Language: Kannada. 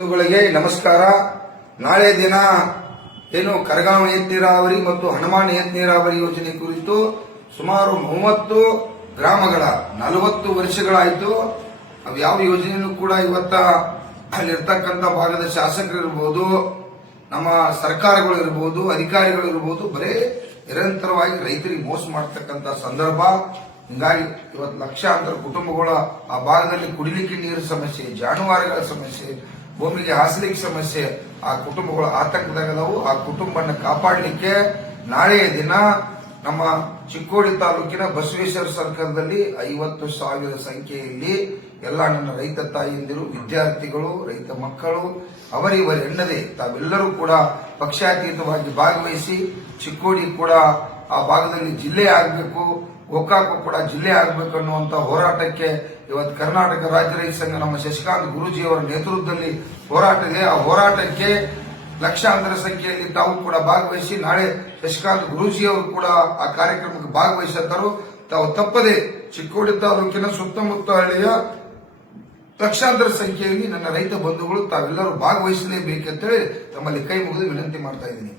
ಗಳಿಗೆ ನಮಸ್ಕಾರ. ನಾಳೆ ದಿನ ಏನು ಕರಗಾಮ ಏತ ನೀರಾವರಿ ಮತ್ತು ಹನುಮಾನ್ ಏತ ನೀರಾವರಿ ಯೋಜನೆ ಕುರಿತು ಸುಮಾರು 30 ಗ್ರಾಮಗಳ 40 ವರ್ಷಗಳಾಯಿತು. ಅವು ಯಾವ ಯೋಜನೆಯೂ ಕೂಡ ಇವತ್ತ ಅಲ್ಲಿರ್ತಕ್ಕಂಥ ಭಾಗದ ಶಾಸಕರು ಇರಬಹುದು, ನಮ್ಮ ಸರ್ಕಾರಗಳು ಇರಬಹುದು, ಅಧಿಕಾರಿಗಳು ಇರಬಹುದು, ಬರೇ ನಿರಂತರವಾಗಿ ರೈತರಿಗೆ ಮೋಸ ಮಾಡತಕ್ಕಂಥ ಸಂದರ್ಭ. ಹಿಂಗಾಗಿ ಇವತ್ತು ಲಕ್ಷಾಂತರ ಕುಟುಂಬಗಳ ಆ ಭಾಗದಲ್ಲಿ ಕುಡಿಲಿಕ್ಕೆ ನೀರು ಸಮಸ್ಯೆ, ಜಾನುವಾರುಗಳ ಸಮಸ್ಯೆ, ಭೂಮಿಗೆ ಹಾಸಲಿಕ್ಕೆ ಸಮಸ್ಯೆ, ಆ ಕುಟುಂಬಗಳು ಆತಂಕದಾಗದವು. ಆ ಕುಟುಂಬನ ಕಾಪಾಡಲಿಕ್ಕೆ ನಾಳೆಯ ದಿನ ನಮ್ಮ ಚಿಕ್ಕೋಡಿ ತಾಲೂಕಿನ ಬಸವೇಶ್ವರ ಸರ್ಕಲ್ದಲ್ಲಿ 50,000 ಸಂಖ್ಯೆಯಲ್ಲಿ ಎಲ್ಲ ನನ್ನ ರೈತ ತಾಯಿಯಂದಿರು, ವಿದ್ಯಾರ್ಥಿಗಳು, ರೈತ ಮಕ್ಕಳು, ಅವರಿವರೆನ್ನದೇ ತಾವೆಲ್ಲರೂ ಕೂಡ ಪಕ್ಷಾತೀತವಾಗಿ ಭಾಗವಹಿಸಿ ಚಿಕ್ಕೋಡಿ ಕೂಡ ಆ ಭಾಗದಲ್ಲಿ ಜಿಲ್ಲೆ ಆಗಬೇಕು, ಗೋಕಾಕು ಕೂಡ ಜಿಲ್ಲೆ ಆಗಬೇಕು ಅನ್ನುವಂತ ಹೋರಾಟಕ್ಕೆ ಇವತ್ತು ಕರ್ನಾಟಕ ರಾಜ್ಯ ರೈತ ಸಂಘ ನಮ್ಮ ಶಶಿಕಾಂತ್ ಗುರೂಜಿಯವರ ನೇತೃತ್ವದಲ್ಲಿ ಹೋರಾಟ ಇದೆ. ಆ ಹೋರಾಟಕ್ಕೆ ಲಕ್ಷಾಂತರ ಸಂಖ್ಯೆಯಲ್ಲಿ ತಾವು ಕೂಡ ಭಾಗವಹಿಸಿ ನಾಳೆ ಶಶಿಕಾಂತ್ ಗುರೂಜಿಯವರು ಕೂಡ ಆ ಕಾರ್ಯಕ್ರಮಕ್ಕೆ ಭಾಗವಹಿಸುತ್ತಾರೆ. ತಾವು ತಪ್ಪದೆ ಚಿಕ್ಕೋಡಿ ತಾಲೂಕಿನ ಸುತ್ತಮುತ್ತ ಹಳ್ಳಿಯ ಲಕ್ಷಾಂತರ ಸಂಖ್ಯೆಯಲ್ಲಿ ನನ್ನ ರೈತ ಬಂಧುಗಳು ತಾವೆಲ್ಲರೂ ಭಾಗವಹಿಸಲೇಬೇಕಂತೇಳಿ ತಮ್ಮಲ್ಲಿ ಕೈ ಮುಗಿದು ವಿನಂತಿ ಮಾಡ್ತಾ ಇದ್ದೀನಿ.